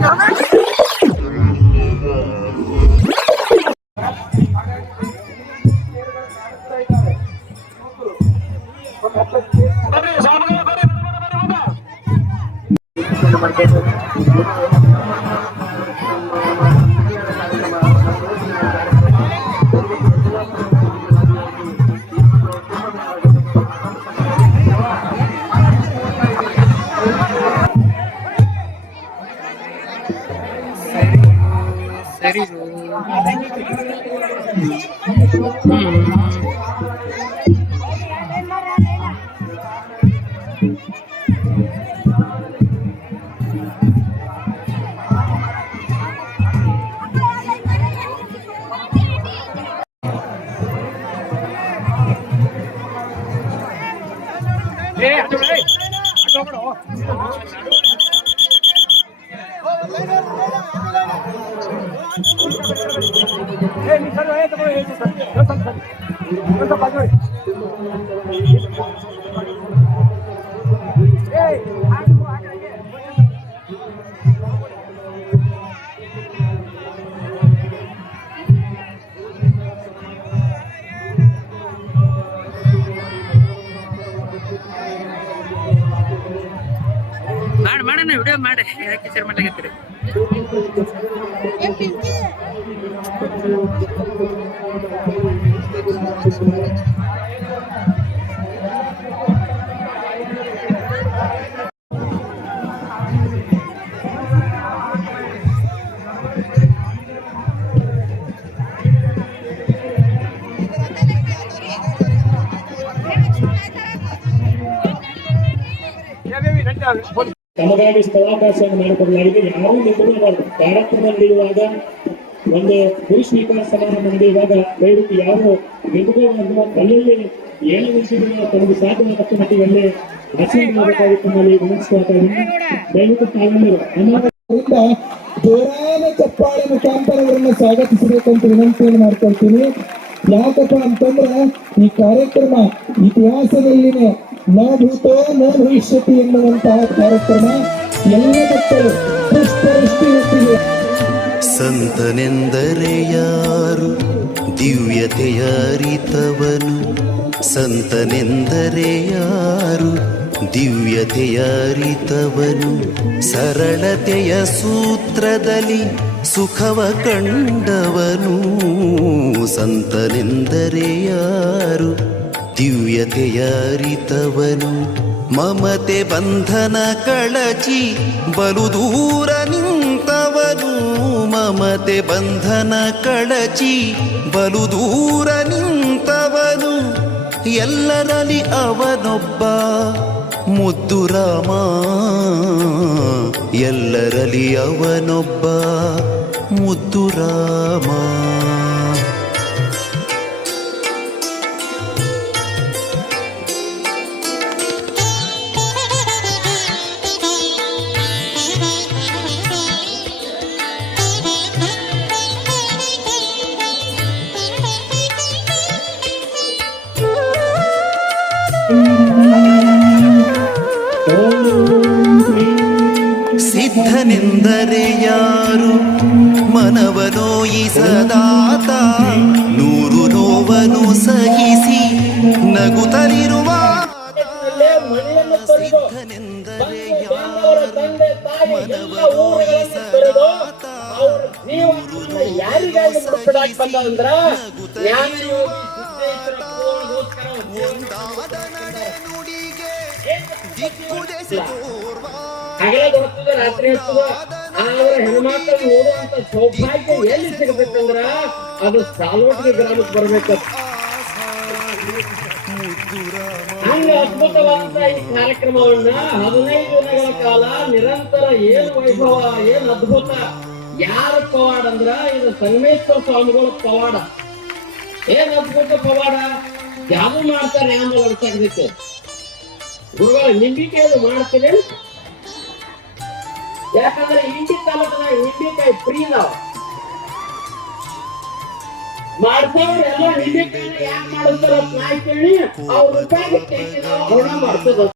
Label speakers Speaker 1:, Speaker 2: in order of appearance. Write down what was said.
Speaker 1: Gracias. Later, later, later. हे
Speaker 2: ಮಾಡಿ ಮಾಡೋಣ video ಮಾಡಿ ಯಾಕೆ ಶೇರ್ ಮಾಡ್ಲಾಕತ್ತೀರಿ
Speaker 1: ಏ, ಬೇಬಿ, ರೆಡಿ ಆಗಿ. ಹೋಗಿ.
Speaker 3: ತಮಗಾಗಿ ಸ್ಥಳಾವಕಾಶವನ್ನು ಮಾಡಿಕೊಡಲಾಗಿದೆ ಯಾರೂ ನಿಂತುಕೊಳ್ಳಬಾರದು ಕಾರ್ಯಕ್ರಮ ನಡೆಯುವಾಗ ಒಂದು ಪುರುಷ ಸ್ವೀಕಾರ ಸಮಾರಂಭ ನಡೆಯುವಾಗ ದಯವಿಟ್ಟು ಯಾರು ನಿಂತುಕೊಳ್ಳಬಾರದು ಅಲ್ಲಲ್ಲಿ ಏನು ನಿಮಿಷಗಳು ತಮಗೆ ಸಾಧ್ಯವಾದಷ್ಟು ಮಟ್ಟಿಗೆ ಅಲ್ಲೇ ಆಚರಣೆ ಮಾಡಬೇಕಾಗಿತ್ತು ವಿನಂತಿಸ್ಕೊಳ್ತಾ ಇದ್ದೀನಿ ದಯವಿಟ್ಟು ತಾವೆಲ್ಲರೂ
Speaker 4: ಚಪ್ಪಾಳೆ ಮುಖಾಂತರ ಅವರನ್ನು ಸ್ವಾಗತಿಸಬೇಕಂತ ವಿನಂತಿಯನ್ನು ಮಾಡ್ಕೊಳ್ತೀನಿ. ಯಾಕಪ್ಪ ಅಂತಂದ್ರೆ ಈ ಕಾರ್ಯಕ್ರಮ ಇತಿಹಾಸದಲ್ಲಿನೇ ನ ಭೂತೋ ನ ಭವಿಷ್ಯತಿ ಎನ್ನುವಂತಹ ಕಾರ್ಯಕ್ರಮ ಎಲ್ಲ ಭಕ್ತರು ಪುಷ್ಪವೃಷ್ಟಿಯೊಟ್ಟಿಗೆ
Speaker 5: ಸಂತನೆಂದರೆ ಯಾರು? ದಿವ್ಯತೆಯ ಅರಿತವನು ಸಂತನೆಂದರೆ ಯಾರು? ದಿವ್ಯತೆಯ ಅರಿತವನು ಸರಳತೆಯ ಸೂತ್ರದಲ್ಲಿ ಸುಖವ ಕಂಡವನು? ಸಂತನೆಂದರೆ ಯಾರು? ದಿವ್ಯತೆಯ ಅರಿತವನು ಮಮತೆ ಬಂಧನ ಕಳಚಿ ಬಲು ದೂರ ನಿಂತವನು. ಮಮತೆ ಬಂಧನ ಕಳಚಿ ಬಲು ದೂರ ನಿಂತವನು. ಎಲ್ಲರಲ್ಲಿ ಅವನೊಬ್ಬ ಮುದ್ದು ರಾಮ ಎಲ್ಲರಲ್ಲಿ ಅವನೊಬ್ಬ ಮುದ್ದು ರಾಮ ಸಿದ್ಧನೆಂದರೆ ಯಾರು? ಮನವನೋಯಿಸದಾತ ನೂರು ನೋವನು ಸಹಿಸಿ ನಗುತ್ತಲಿರುವ ಸಿದ್ಧನೆಂದರೆ ಯಾರು? ಮನವನೋಯಿಸದಾತ
Speaker 6: ಯಾರಿಗಾಗಿ ಮುಡುಪಿಡಾಕ್ ಬಂದವಂದ್ರ
Speaker 5: ಒಂದಾದ ತೋರ್ವ
Speaker 6: ಹಗಲ ಬರ್ತದ ರಾತ್ರಿ ಹತ್ತದ ಅವರ ಹೆಣ್ಮಕ್ಳು ನೋಡುವಂತ ಸೌಭಾಗ್ಯ ಎಲ್ಲಿ ಸಿಗಬೇಕಂದ್ರ ಅದು ಸಾಲೋಟಿಗೆ ಗ್ರಾಮಕ್ಕೆ ಬರಬೇಕು. ಹಂಗ ಅದ್ಭುತವಾದ ಈ ಕಾರ್ಯಕ್ರಮವನ್ನ ಹದಿನೈದು ದಿನಗಳ ಕಾಲ ನಿರಂತರ ಏನ್ ವೈಭವ, ಏನ್ ಅದ್ಭುತ, ಯಾರ ಪವಾಡ ಅಂದ್ರ ಇದು ಸಂಗಮೇಶ್ವರ ಸ್ವಾಮಿಗಳ ಪವಾಡ. ಏನ್ ಅದ್ಭುತ ಪವಾಡ? ಯಾರು ಮಾಡ್ತಾರೆ ಆಮೇಲೆ ತೆಗ್ದಿತ್ತು ಗುರುಗಳ ನಿಂಬಿಕೆಯನ್ನು ಮಾಡ್ತೀನಿ. ಯಾಕಂದ್ರೆ ಇಂಡಿ ತಾಲೂಕಿನಾಗ ನಿಂಬಿಕಾಯಿ ಫ್ರೀ ನಾವು. ಮಾಡ್ಸೋರು ಎಲ್ಲ ನಿಂಬಿಕಾಯಿನ ಯಾಕೆ ಮಾಡಿಸ್ತಾರ ಅಂತ ನಾ ಕೇಳಿ ಅವ್ರ ರೂಪಾಯಿ ಅವ್ರನ್ನ ಮಾಡ್ತದ